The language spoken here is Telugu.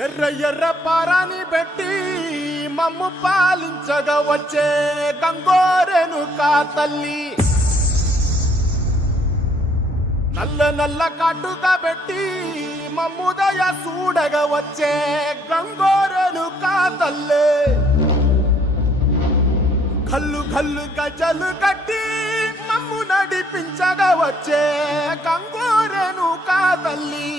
ఎర్ర ఎర్ర పారాని పెట్టి మమ్ము పాలించగా వచ్చే గంగోరెను కా తల్లి, నల్ల నల్ల కాటుగా పెట్టి మమ్ముదయ చూడగా వచ్చే గంగోరెను కా తల్లి, కల్లు కల్లు గజలు కట్టి మమ్ము నడిపించగా వచ్చే గంగోరెను కా తల్లి.